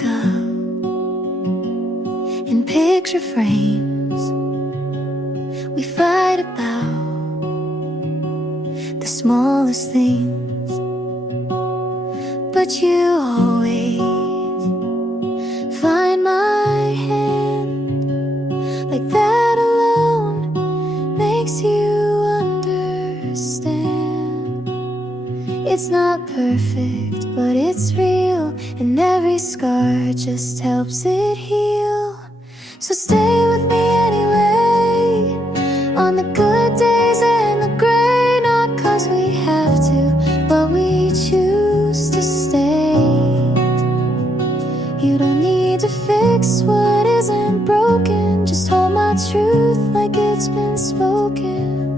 wake up in picture frames. We fight about the smallest things, but you always find my hand. Like that alone makes you understand. It's not perfect, but it's real, and every scar just helps it heal. So stay with me anyway, on the good days and the gray. Not 'cause we have to, but we choose to stay. You don't need to fix what isn't broken, just hold my truth like it's been spoken.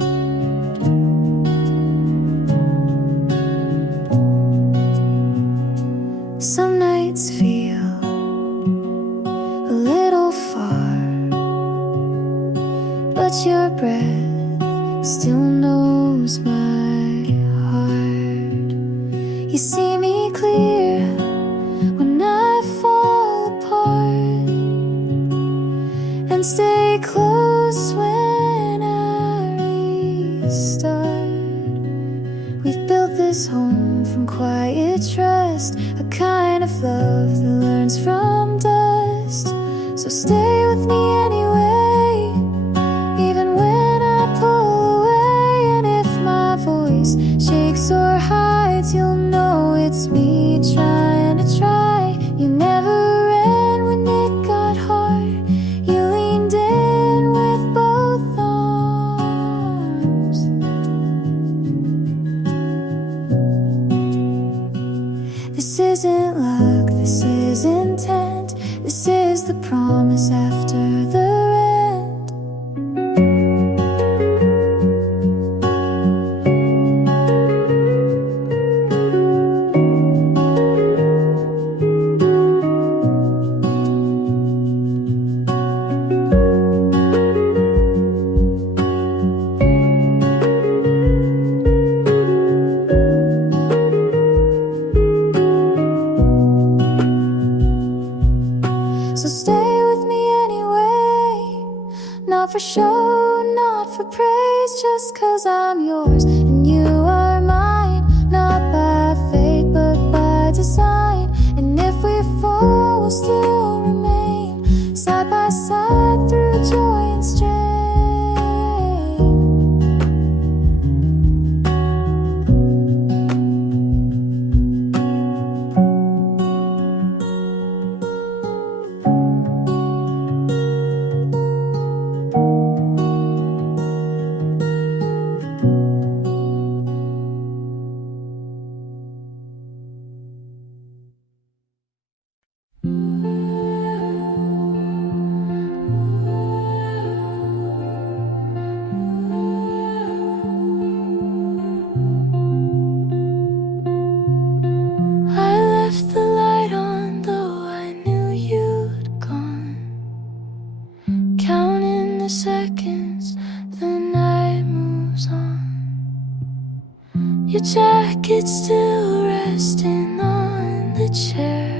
Some nights feel a little far, but your breath still knows my heart. You see me clear when I fall apart, and stay close when I restart. We've built this home from quiet trust, a kind of love that learns from dust. So stay with me anyway, even when I pull away. And if my voice shakes or hides, you'll know it's me trying to try. You never ran when it got hard, you leaned in with both arms. This isn't luck, this is intent, this is the promise after the rent. So stay with me anyway, not for show, not for praise, just 'cause I'm yours and you are mine. Not by fate, but by design. And if we fall, we'll still remain side by side through joy and strain. Seconds, the night moves on. Your jacket's still resting on the chair.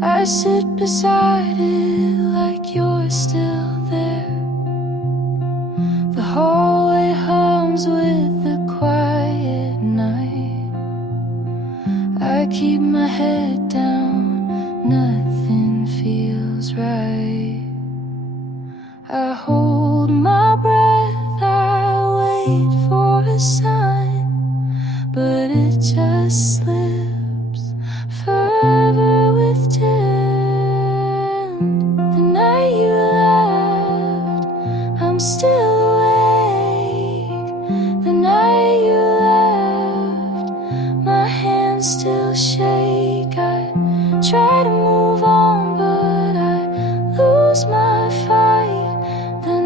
I sit beside it like you're still there. The hallway hums with the quiet night. I keep my head down, nothing feels right. I hold my breath, I wait for a sign, but it just slips further with time. The night you left, I'm still awake. The night you left, my hands still shake. I try to move on, but I lose my fight. The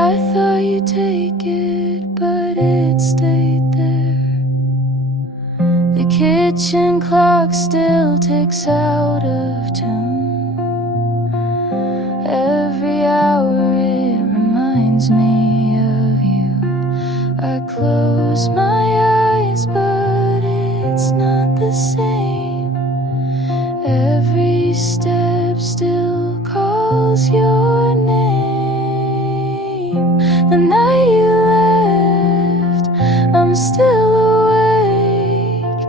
I thought you'd take it, but it stayed there. The kitchen clock still ticks out of tune. Every hour it reminds me of you. I close my eyes, but it's not the same. Every step still calls your name. The night you left, I'm still awake.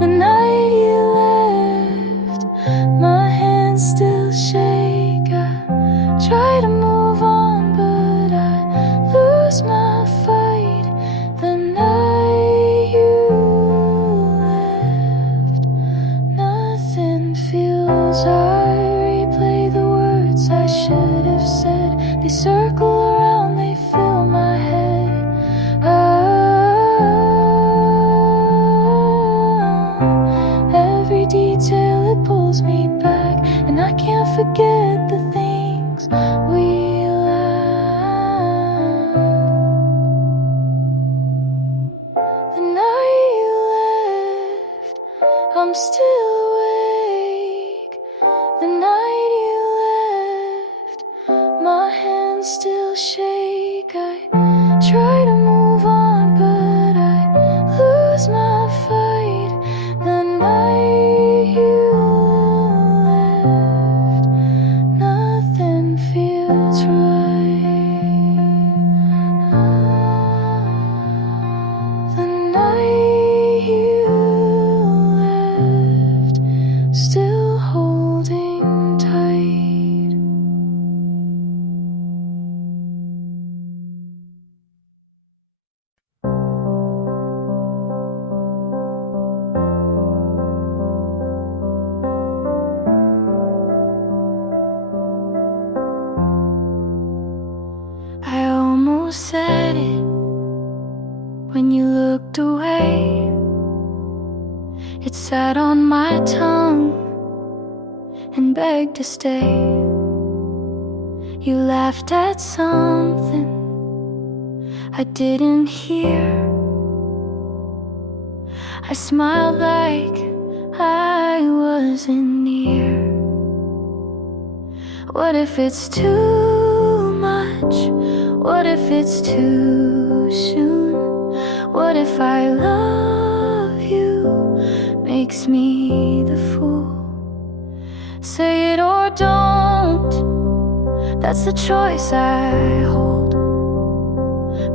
The night you left, my hands still shake. I try to move on, but I lose my fight. The night you left, nothing feels. I replay the words I should have said. They circle around, they fill my head. Every detail, it pulls me back, and I can't forget the things we laughed. The night you left, I'm still awake. The night you left, my hands still shake. I try to move on, but I lose my fight. The night you left, nothing feels right. The night you left, still holding tight. I almost said it when you looked away. It sat on my tongue and begged to stay. You laughed at something I didn't hear. I smiled like I wasn't near. What if it's too much? What if it's too soon? What if I love you makes me the fool? Say it or don't, that's the choice I hold.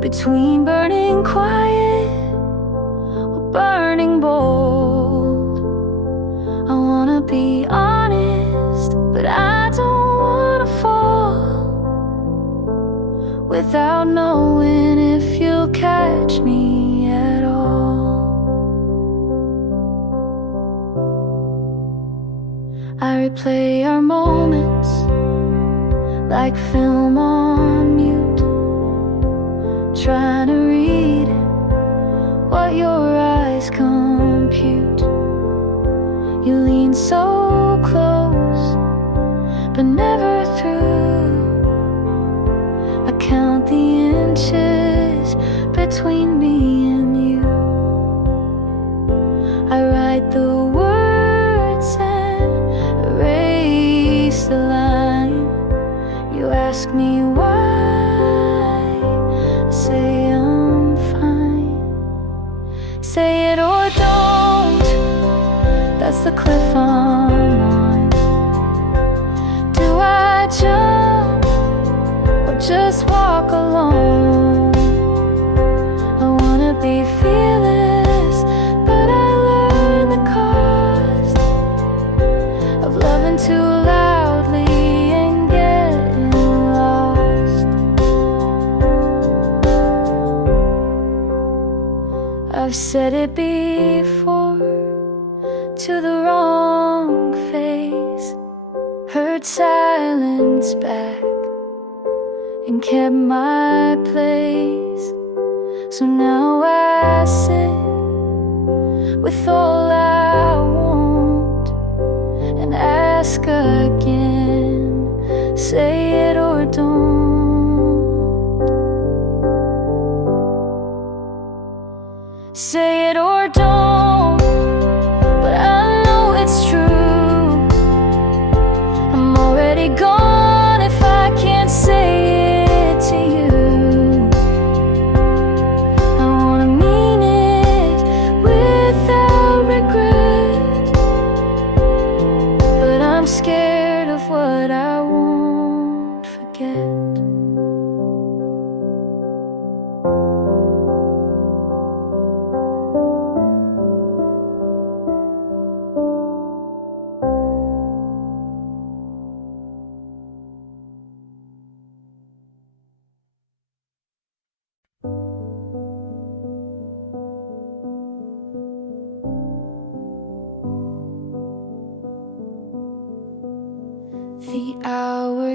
Between burning quiet or burning bold. I wanna be honest, but I don't wanna fall without knowing if you'll catch me at all. I replay our moments like film on mute, trying to read what your eyes compute. You lean so close, but never through. I count the inches between me and you. I write the words and erase the line. You ask me why, I say I'm fine. Say it or don't, that's the cliff I'm on. Do I jump or just walk alone? I wanna be fearless, but I learned the cost of loving too loudly and getting lost. I've said it before to the wrong face, heard silence back and kept my place. So now I sit with all I want and ask again, say it or don't.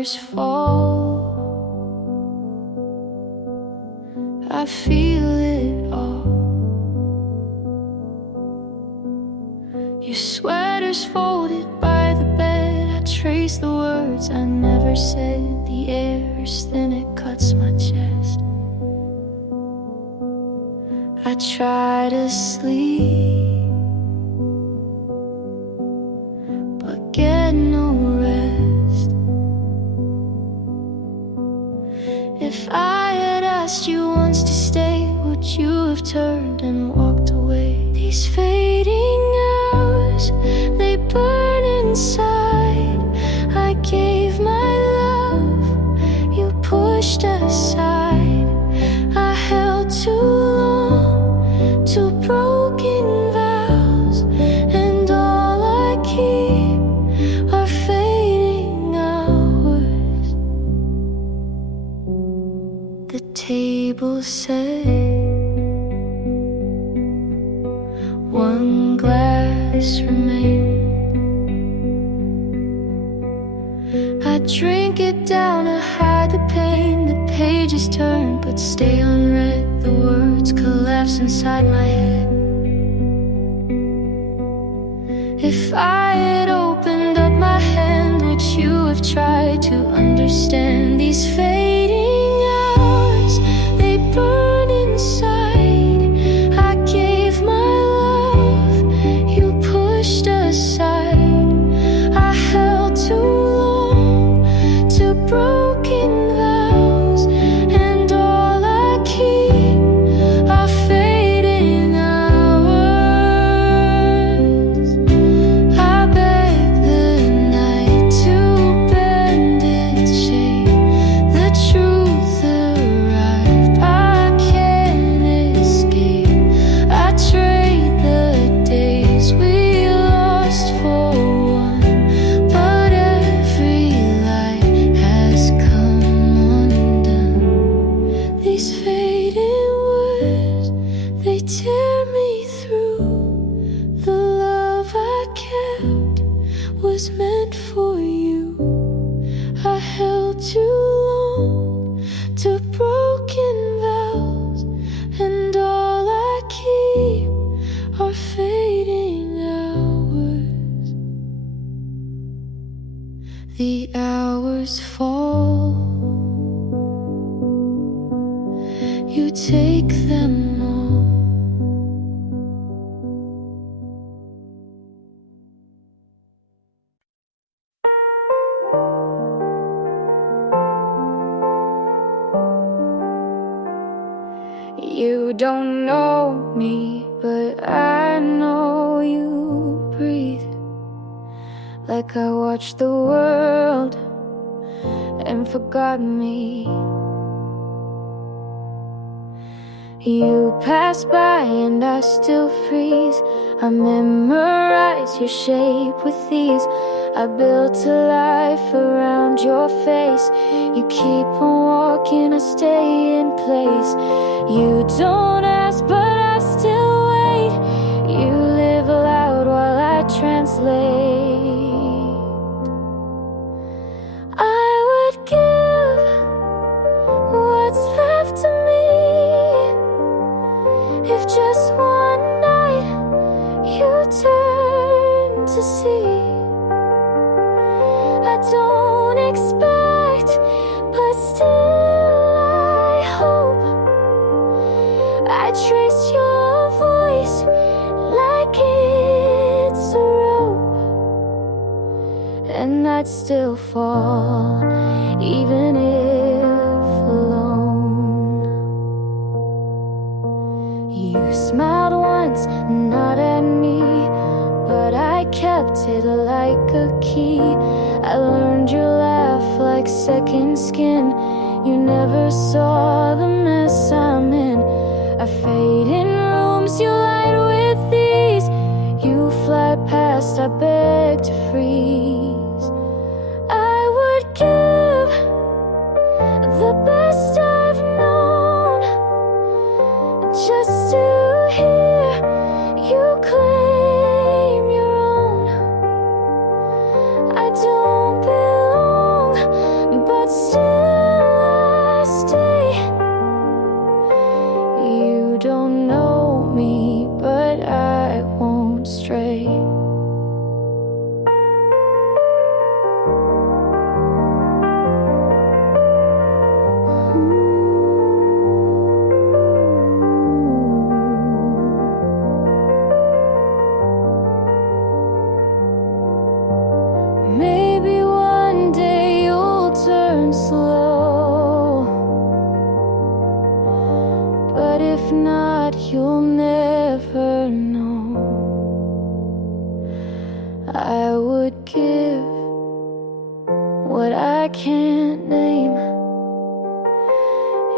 shadows fall. I feel it all. Your sweater's folded by the bed. I trace the words I never said. The air is thin, it cuts my chest. I try to sleep, but get no rest. If I had asked you once to stay, would you have turned and walked away? These fading hours, they burn inside. I gave my love, you pushed aside. I held too long to broken vows, and all I keep are fading hours. The table set, one glass remained. I drink it down to hide the pain. The pages turn but stay unread. The words collapse inside my head. If I had opened up my hand, would you have tried to understand? These fading hours, they burn inside. I gave my love, you pushed aside. I held too long to broken vows, and all I keep are fading hours. I beg the night to bend its shape. The truth arrived, I can't escape. I trade the days we lost for one, but every light has come undone. These fading words, they tear me through. The love I kept was meant for you. I held too long to broken vows, and all I keep are fading hours. The hours fall, you take them all. You don't know me, but I know you breathe. Like I watched the world and forgot me. You pass by and I still freeze. I memorize your shape with ease. I built a life around your face. You keep on walking, I stay in place. You don't ask, but I still wait. You live aloud while I translate. I would give what's left of me if just one night you turn to see. I don't expect, but still I hope. I trace your voice like it's a rope, and I'd still fall, even if alone. You smiled once, not at me, but I kept it like a key. I learned your laugh like second skin. You never saw the mess I'm in. I fade in rooms you light with these. You fly past, I beg to freeze. I would give the best I've known just to hear you claim your own. I don't belong, not, you'll never know. I would give what I can't name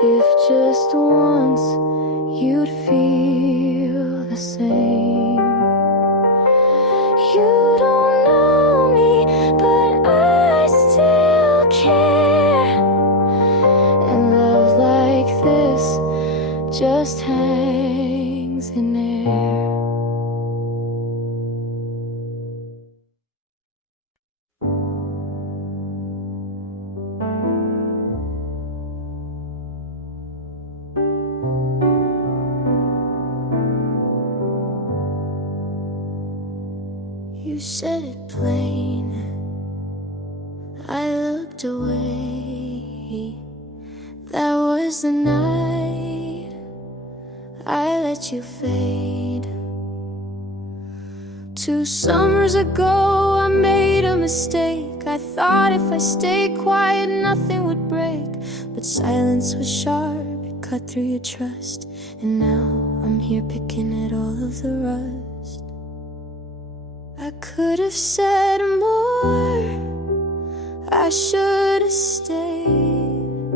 if just once you'd feel the same. You don't know me, but I still care. And love like this just hangs in air. You said it plain, I looked away. That was the night I let you fade. 2 summers ago I made a mistake. I thought if I stayed quiet nothing would break. But silence was sharp, it cut through your trust. And now I'm here picking at all of the rust. I could have said more, I should have stayed,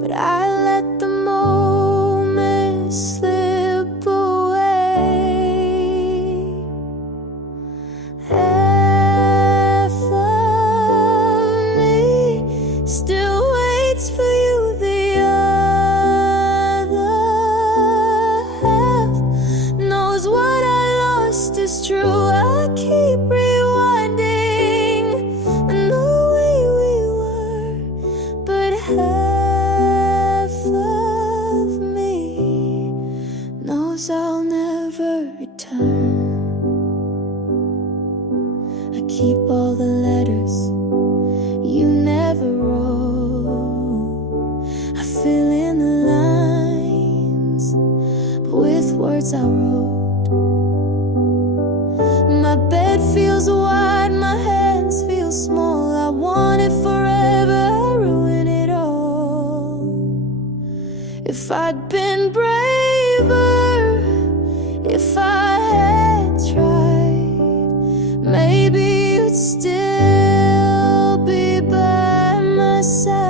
but I let the moment slip away. Half of me still waits for you, the other half knows what I lost is true. I keep rewinding and the way we were, but half of me knows I'll never return. I keep all the letters you never wrote. I fill in the lines, but with words I wrote. My bed feels wide, my hands feel small. I want it forever, I ruin it all. If I'd been braver, if I had tried, maybe you'd still be by my side.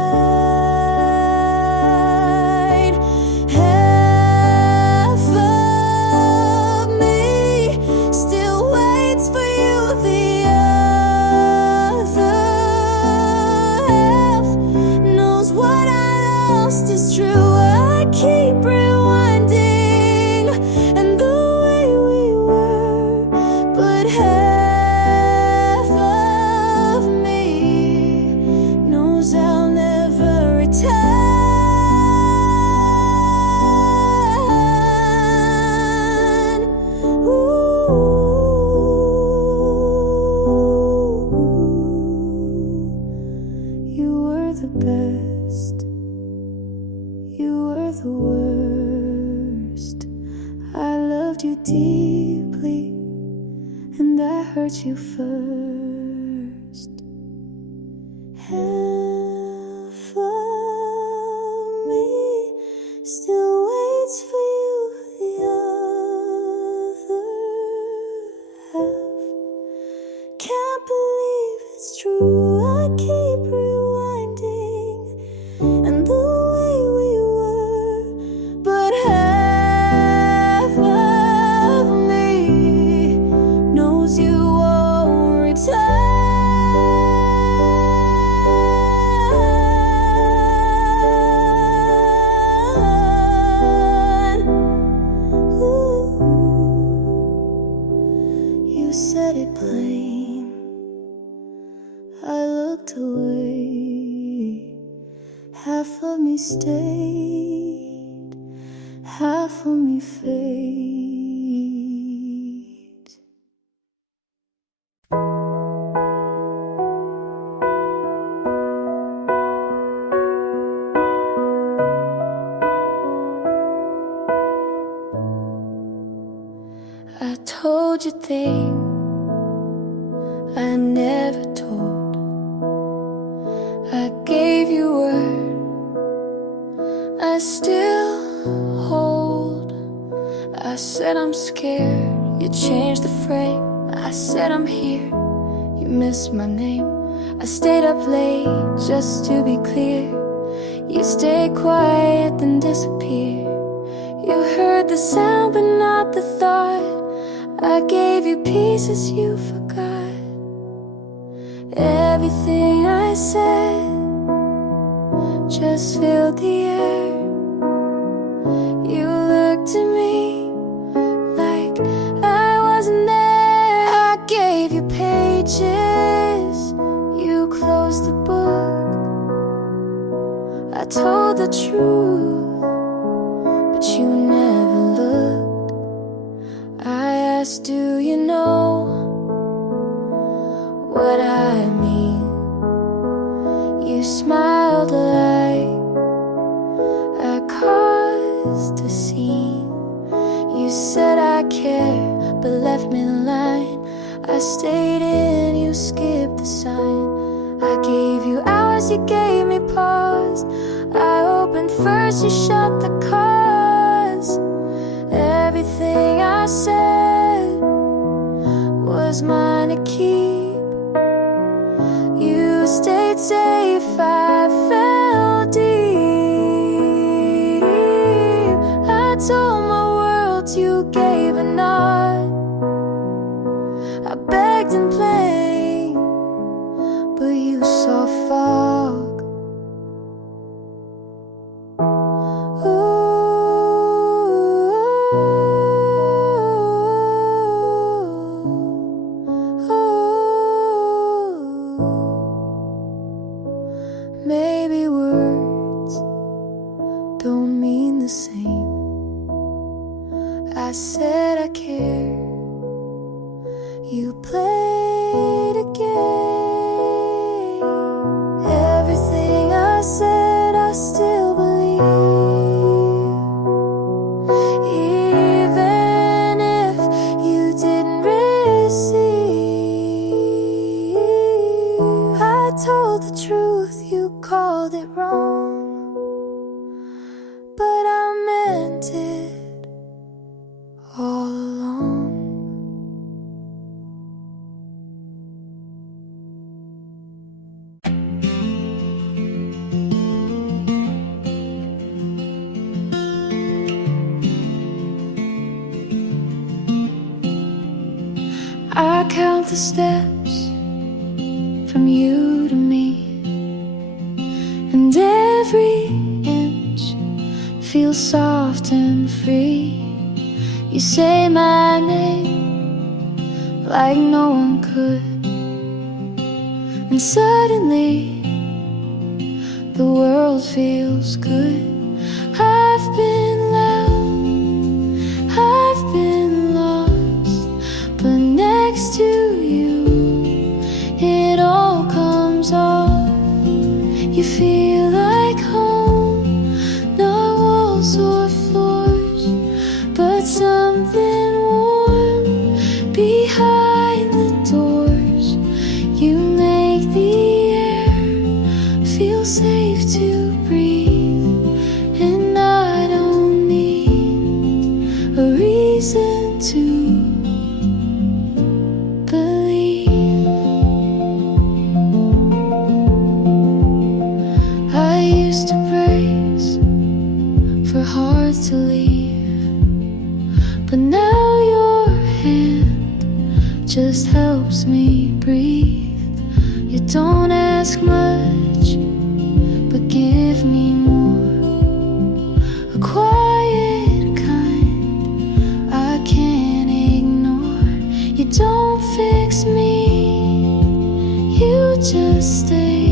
Half of me still waits for you, the other half knows what I lost is true. I keep rewinding and the way we were, but half of me knows I'll never return. You were the best, you were the worst. I loved you deeply, and I hurt you first. Half of me still waits for you, the other half can't believe it's true. I keep rewinding and the way we were, but half of me knows you won't return. Ooh, you said it plain, I looked away. Half of me stayed, half of me fades. I told you things I never told. I gave you word I still hold. I said I'm scared, you changed the frame. I said I'm here, you missed my name. I stayed up late just to be clear. You stayed quiet then disappeared. You heard the sound but not the thought. I gave you pieces you forgot. Everything I said just filled the air. You looked at me like I wasn't there. I gave you pages, you closed the book. I told the truth, but you never looked. I asked, do you know what I mean? You smiled like I caused a scene. You said I care, but left me the line. I stayed in, you skipped the sign. I gave you hours, you gave me pause. I opened first, you shut the cause. Everything I said was mine to keep. You stayed safe, I fell deep. I told my world, you gave a nod. I begged and played, but you saw fog. Maybe words don't mean the same. I said I care, you played a game. Everything I said I still believe, even if you didn't receive. I told the truth, you called it wrong, but I meant it all along. I count the steps from you to me, and every inch feels soft and free. You say my name like no one could, and suddenly the world feels good. I've been loud, I've been lost, but next to you it all comes off. You feel like home, not walls or floors, but something warm behind the doors. You make the air feel safe to breathe, and I don't need a reason to believe. I used to brace for hearts to leave, but now your hand just helps me breathe. You don't ask much, but give me more, a quiet kind I can't ignore. You don't fix me, you just stay,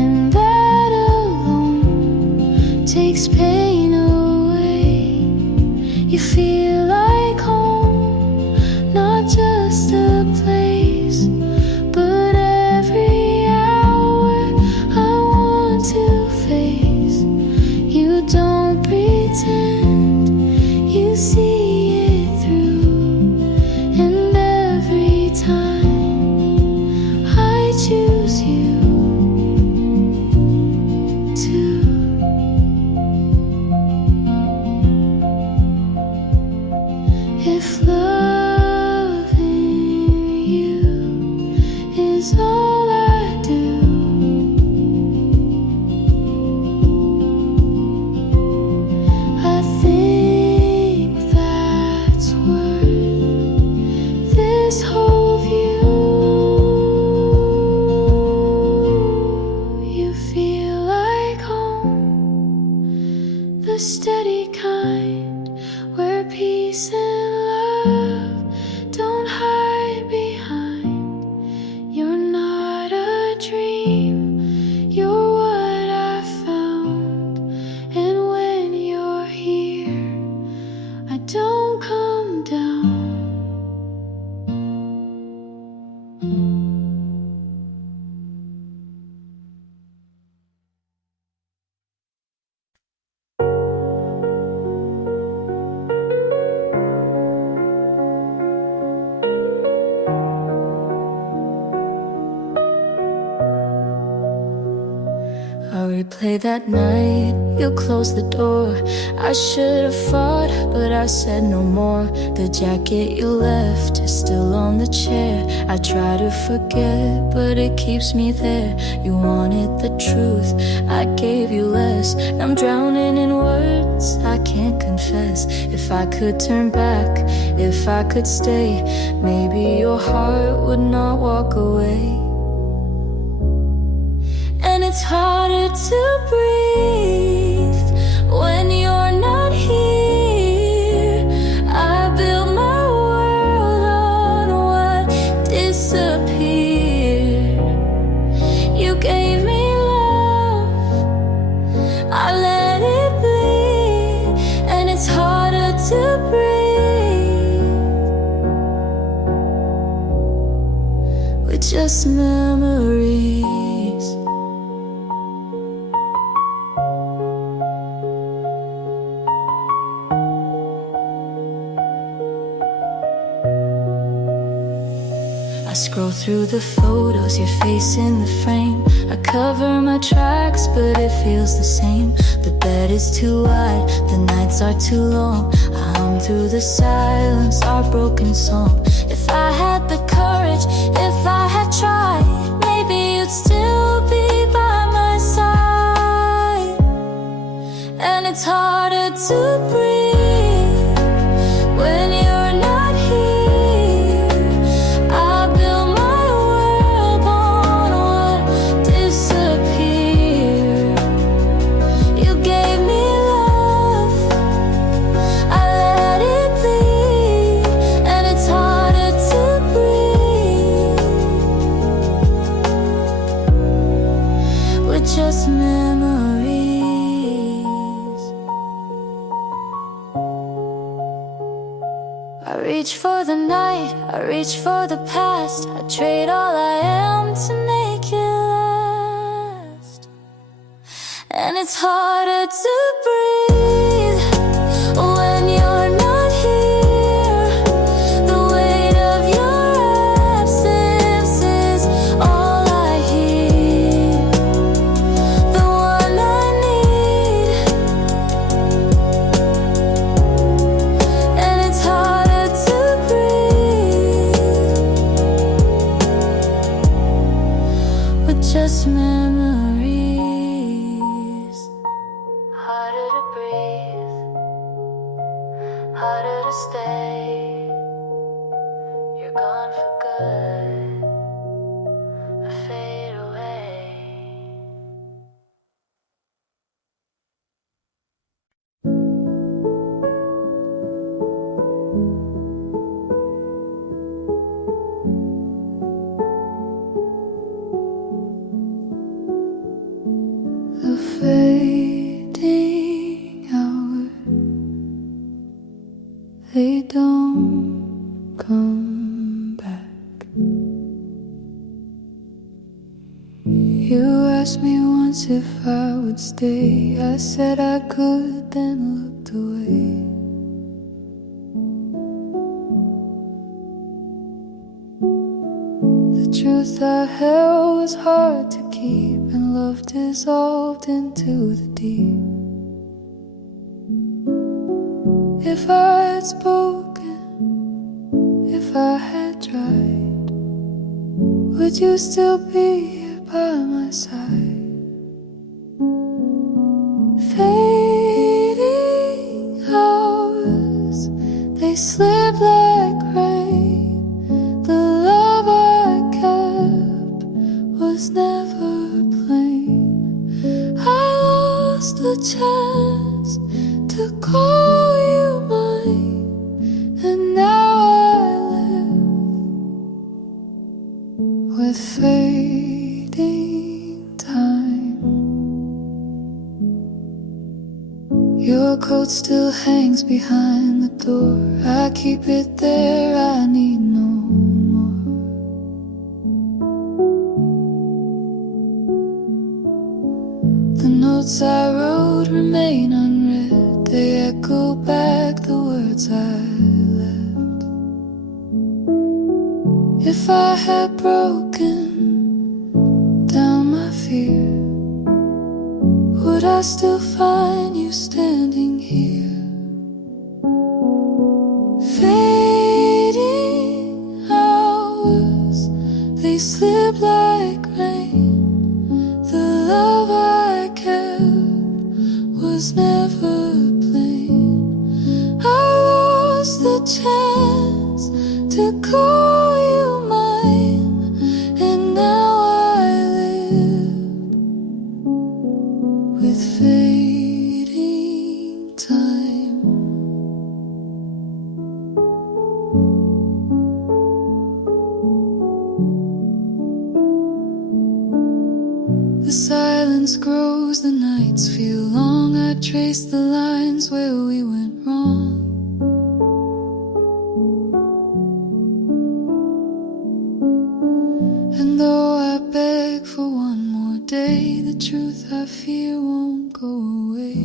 and that alone takes pain away. You feel like home, not just a place, but every hour I want to face. You don't pretend, you see it through, and every time I choose you too. the steady kind, where peace and love don't hide behind. You're not a dream, you're what I found. And when you're here, I don't come down. I replay that night, you closed the door. I should have fought, but I said no more. The jacket you left is still on the chair. I try to forget, but it keeps me there. You wanted the truth, I gave you less. I'm drowning in words I can't confess. If I could turn back, if I could stay, maybe your heart would not walk away. And it's harder to breathe when you're not here. I built my world on what disappeared. You gave me love, I let it bleed. And it's harder to breathe with just memories. I scroll through the photos, your face in the frame. I cover my tracks, but it feels the same. The bed is too wide, the nights are too long. I hum through the silence, our broken song. If I had the courage, if I had tried, maybe you'd still be by my side. And it's harder to breathe when you're not here. Just memories. I reach for the night, I reach for the past. I trade all I am to make it last. And it's harder to breathe when you're not here. The weight of your absence is all I hear. Just memories. Harder to breathe, harder to stay. You're gone for good, I fade away. The fading hours, they don't come back. You asked me once if I would stay. I said I could, then looked away. The truth I held was hard to keep, and love dissolved into the deep. If I had spoken, if I had tried, would you still be here by my side? Fading hours, they slip like rain. The love I kept was never plain. I lost the chance Your coat still hangs behind the door. I keep it there, I need no more. The notes I wrote remain unread. They echo back the words I left. If I had broken down my fear, would I still find you standing here? Fading hours, they slip like rain. The love I kept was never plain. I lost the chance to call you mine, and now I live with fading time. The silence grows, the nights feel long. I trace the lines where we went wrong. And though I beg for one more day, the truth I fear won't go away.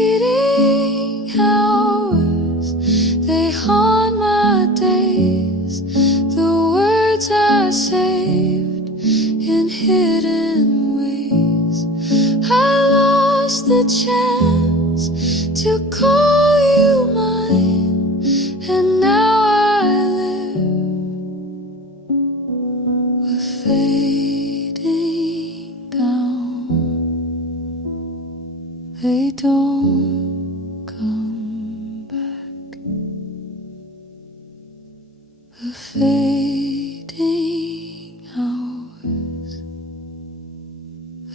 Fading hours, they haunt my days. The words I saved in hidden ways. I lost the chance to call you mine, and now I live with fading down. They don't come back. The fading hours,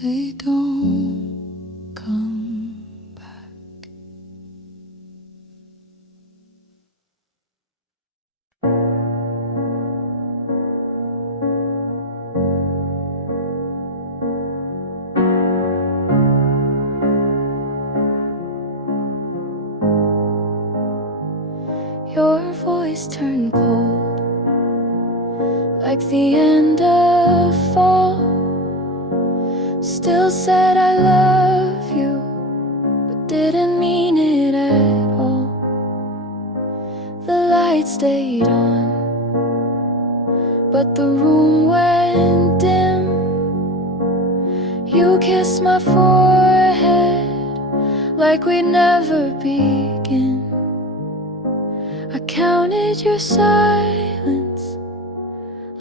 they don't come back. Your voice turned cold, like the end of fall. Still said I love you, but didn't mean it at all. The light stayed on, but the room went dim. You kissed my forehead like we'd never begin. I counted your silence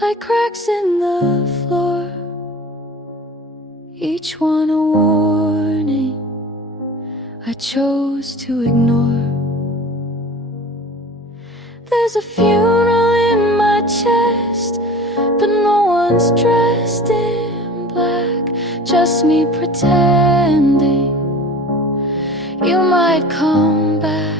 like cracks in the floor, each one a warning I chose to ignore. There's a funeral in my chest, but no one's dressed in black, just me pretending you might come back.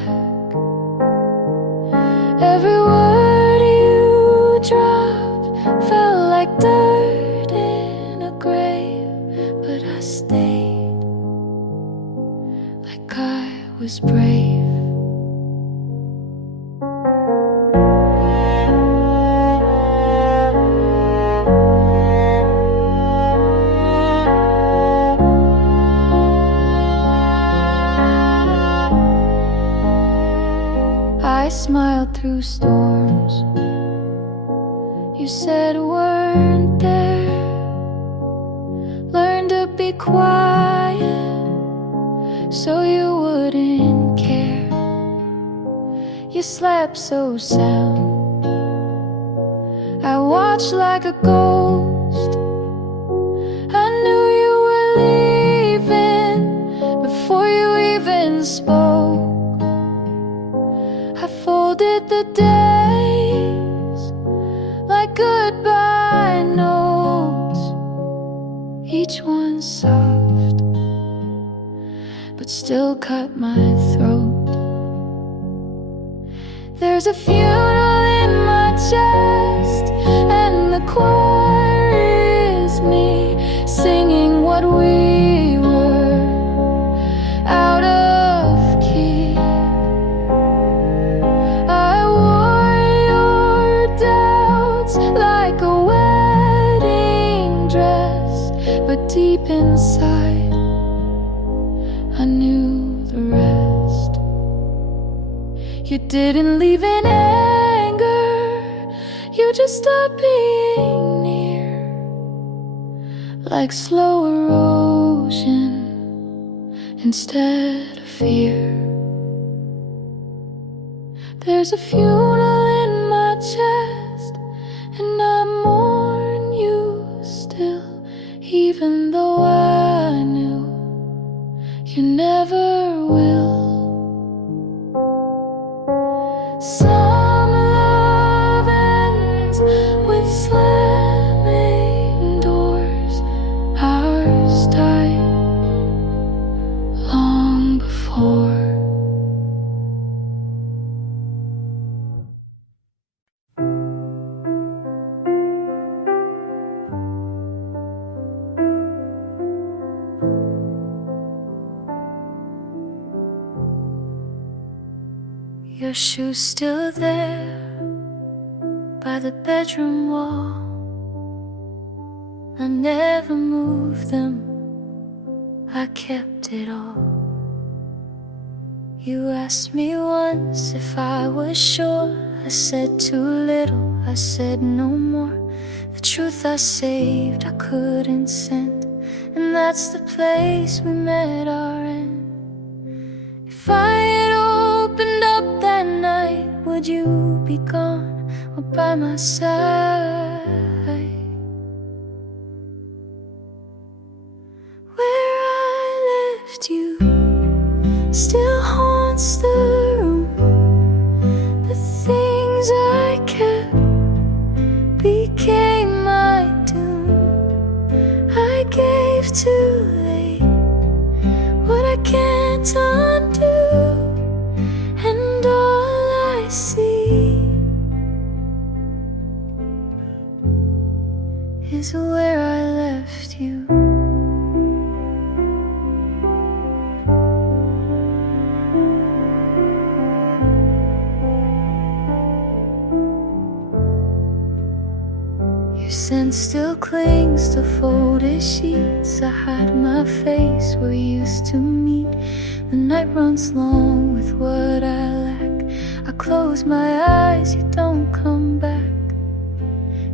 Every word you dropped felt like dirt in a grave, but I stayed like I was brave. I smiled through storms you said weren't there. Learned to be quiet so you wouldn't care. You slept so sound, I watched like a ghost. I knew you were leaving before you even spoke. I folded the days like goodbye notes, each one soft, but still cut my throat. There's a funeral in my chest, and the choir dressed, but deep inside I knew the rest. You didn't leave in anger, you just stopped being near, like slow erosion instead of fear. There's a funeral in my chest, and I mourn you still, even though I knew you never will. Some love ends with slamming doors. Ours died long before. Your shoes still there by the bedroom wall. I never moved them, I kept it all. You asked me once if I was sure. I said too little, I said no more. The truth I saved, I couldn't send, and that's the place we met our end. If I had opened up that night, would you be gone or by my side? Where I left you still haunts the room. The things I kept became my doom. I gave too late what I can't undo, and all I see is where I left you. Your scent still clings to folded sheets. I hide my face where we used to meet. The night runs long with what I lack. I close my eyes, you don't come back.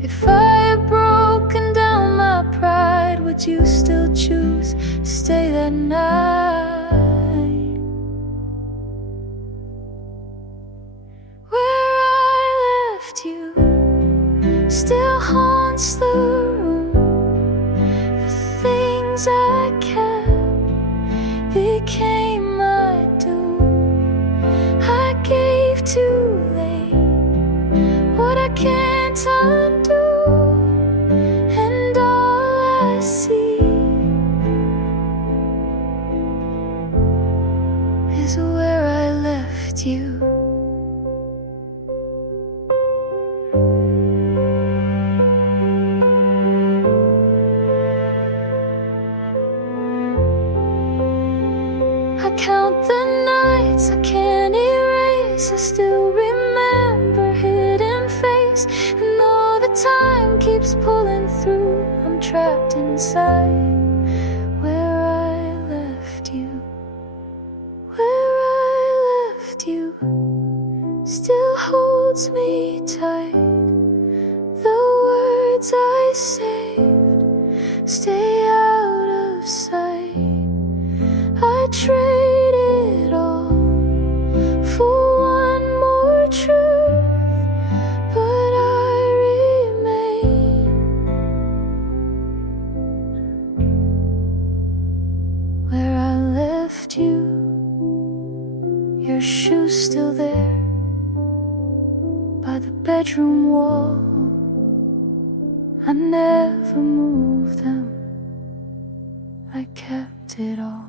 If I had broken down my pride, would you still choose to stay that night? Where I left you still haunts the room. The things I kept became my doom. I gave too late what I can't undo, and all I see is where I left you. I count the nights I can't erase. I still remember hidden face, and though the time keeps pulling through, I'm trapped inside where I left you. Where I left you still holds me tight. The words I saved stay out of sight. I trade it all for one more truth, but I remain where I left you. Your shoes still there by the bedroom wall. I never moved them, I kept it all.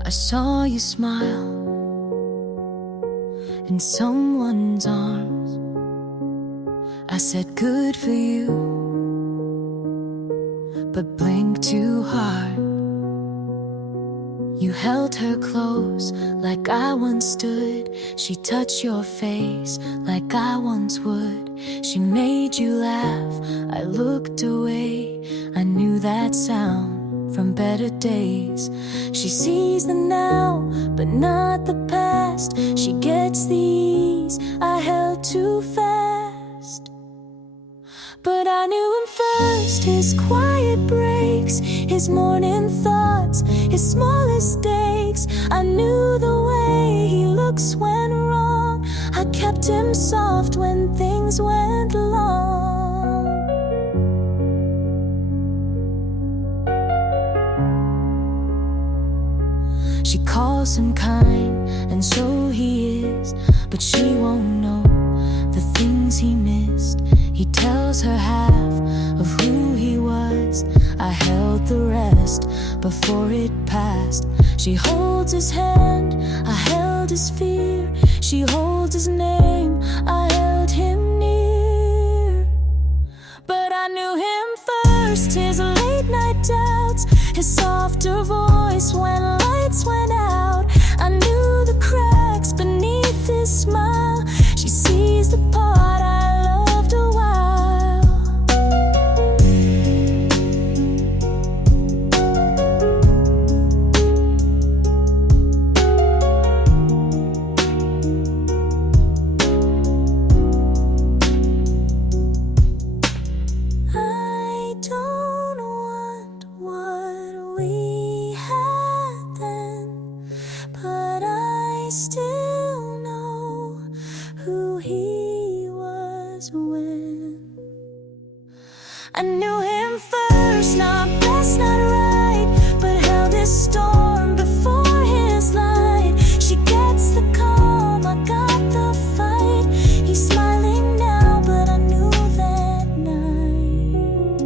I saw you smile in someone's arms. I said good for you, but blinked too hard. You held her close like I once stood. She touched your face like I once would. She made you laugh, I looked away. I knew that sound from better days. She sees the now, but not the past. She gets the ease I held too fast. But I knew him first, his quiet breaks, his morning thoughts, his smallest stakes. I knew the way he looks when wrong. I kept him soft when things went long. She calls him kind, and so he is, but she won't know the things he missed. He tells her half of who he was. I held the rest before it passed. She holds his hand, I held his fear. She holds his name, I held him near. But I knew him first, his late night doubts, his softer voice when lights went out. I knew the cracks beneath his smile. She sees the part I loved a while. I don't want what we had then, but I still know who he was when I knew him first, not best, not right, but held his storm before his light. She gets the calm, I got the fight. He's smiling now, but I knew that night.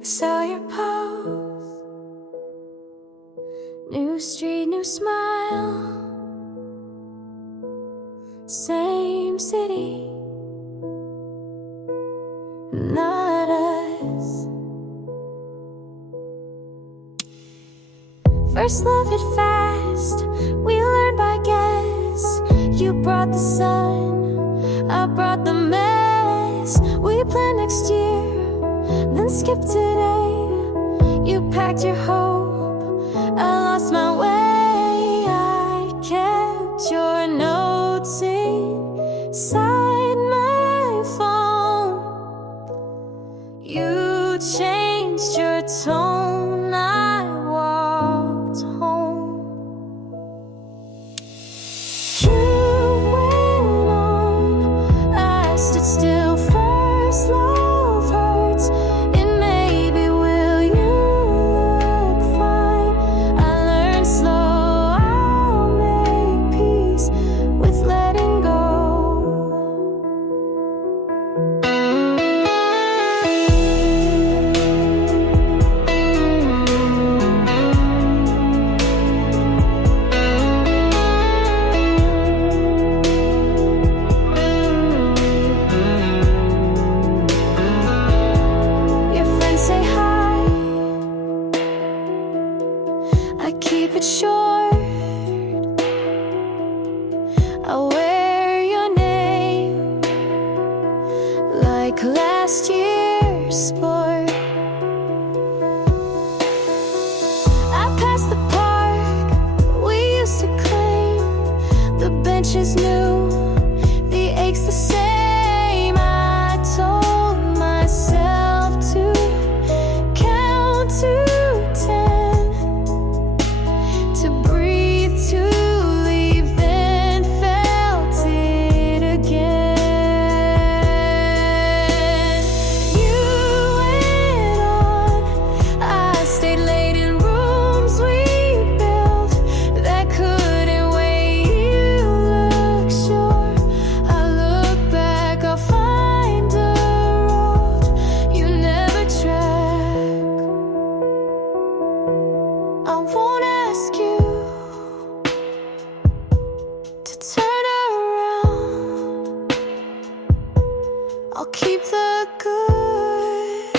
I saw your pose, new street, new smile, same city, not us. First love it fast, we learned by guess. You brought the sun, I brought the mess. We planned next year, then skipped today. You packed your hope, I lost my way. I kept your notes inside my phone. You changed your tone, I walked home. You went on, I stood still. First love hurts, it maybe will. You look fine, I learned slow. I'll make peace with letting go. Your friends say hi, I keep it short. I wear your name like last year's sport. I passed the park we used to claim. The benches new, the aches the same. I told myself to count to 10, to breathe, to leave, then felt it again. You I'll keep the good,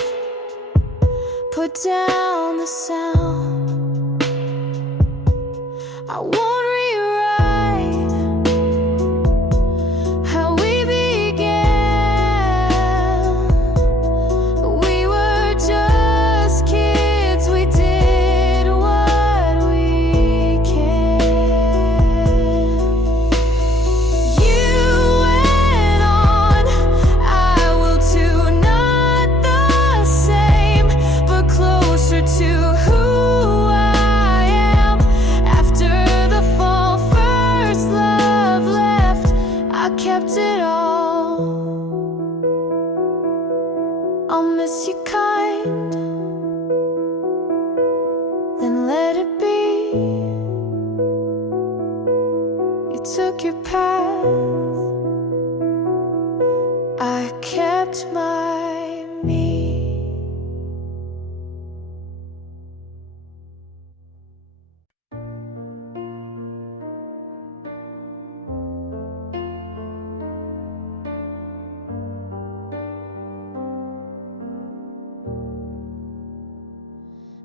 put down the sound. I won't rewrite how we began. We were just kids, we did what we can. You went on, I will too, not the same, but closer to who I am. After the fall, first love left, I kept it all. I'll miss you kind, then let it be. You took your path, I kept my me.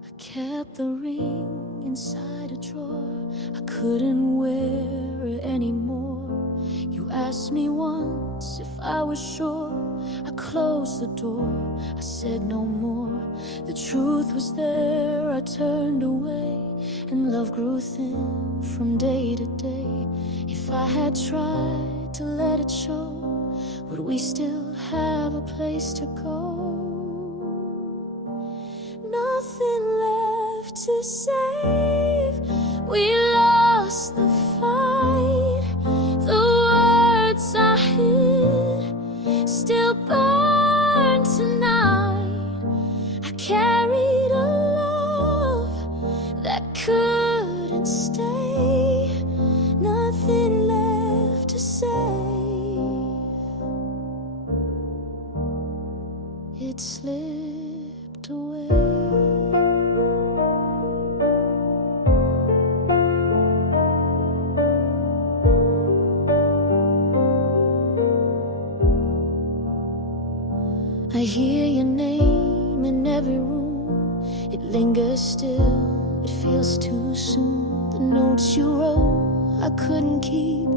I kept the ring inside a drawer. I couldn't wear it anymore. You asked me once if I was sure. I closed the door, I said no more. The truth was there, I turned away, and love grew thin from day to day. If I had tried to let it show, would we still have a place to go? Nothing left to save. We lost the fight. The words I hid still burn tonight. I carried a love that couldn't stay. Nothing left to save. It slipped away. I hear your name in every room. It lingers still, it feels too soon. The notes you wrote, I couldn't keep.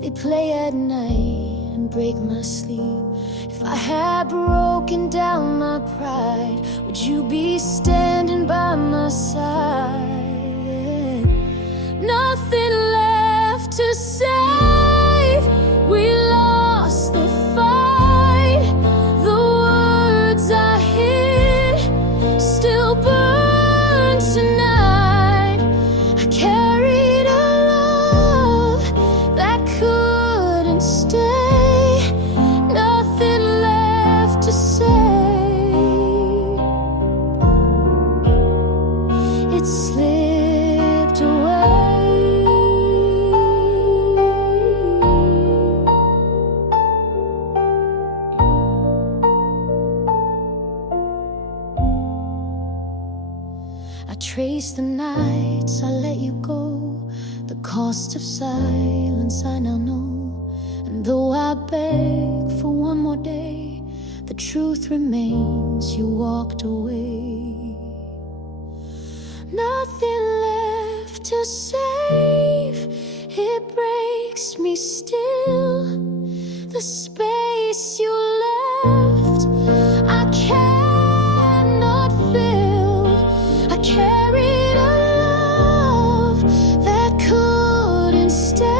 They play at night and break my sleep. If I had broken down my pride, would you be standing by my side? Nothing left to save. We lost the fight. The words I hid still burn tonight. I carried a love that couldn't stay. Nothing left to say. It slipped away. I traced the nights I let you go. The cost of silence I now know. And though I beg for one more day, the truth remains, you walked away. Nothing left to save. It breaks me still. The space you left, I cannot fill. I carried a love that couldn't stay.